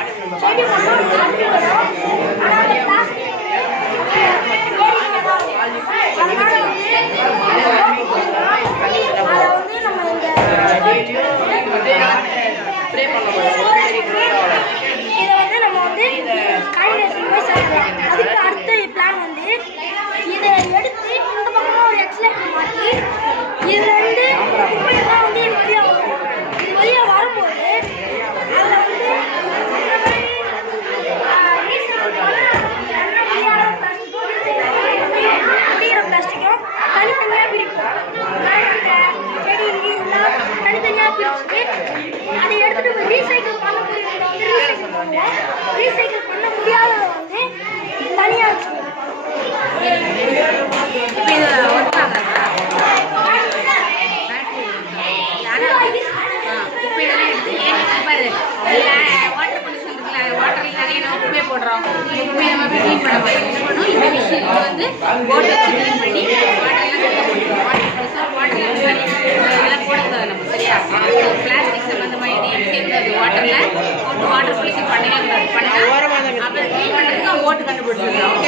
செடி மட்டும் கழிவு வரும். ஆனால் அந்த பிளாஸ்டிக் அதனால அதை வந்து நம்ம இந்த இதை வந்து நம்ம வந்து கழிவு போய் சேர்க்கலாம். அதுக்கு அடுத்த பிளான் வந்து இதை எடுத்து இந்த பக்கமாக ஒரு எக்ஸ்லேட்டர் மாற்றி இது ரெண்டு குப்பையெல்லாம் வந்து இது வழியாக வரும். இது வழியாக வரும்போது அதில் வந்து முடிகிற பிளாஸ்டிக்கும் தனித்தனியாக பிரிப்போம். அந்த செடி இதெல்லாம் தனித்தனியாக பிரிச்சுட்டு அதை எடுத்துகிட்டு போய் ரீசைக்கிள் பண்ண முடியாத வந்து ரீசைக்கிள் பண்ணுவோம். ரீசைக்கிள் பண்ண முடியாததை வந்து தனியாக வச்சுக்குவோம். போடுறோம் குப்பையை நம்ம போய் க்ளீன் பண்ண மாட்டோம். என்ன பண்ணுவோம், இந்த மிஷின் இது வந்து போட்டை வச்சு க்ளீன் பண்ணி வாட்டர் எல்லாம் போடக்கூடாது நம்ம. சரியா? பிளாஸ்டிக் சம்மந்தமாக எதையும் சேர்க்கூடாது. வாட்டரில் போட்டு வாட்டர் ப்ளூசிங் பண்ணவே கூடாது. பண்ணால் அப்புறம் க்ளீன் பண்ணுறதுக்கு அவங்க போட்டு கண்டுபிடிச்சிருக்கோம்.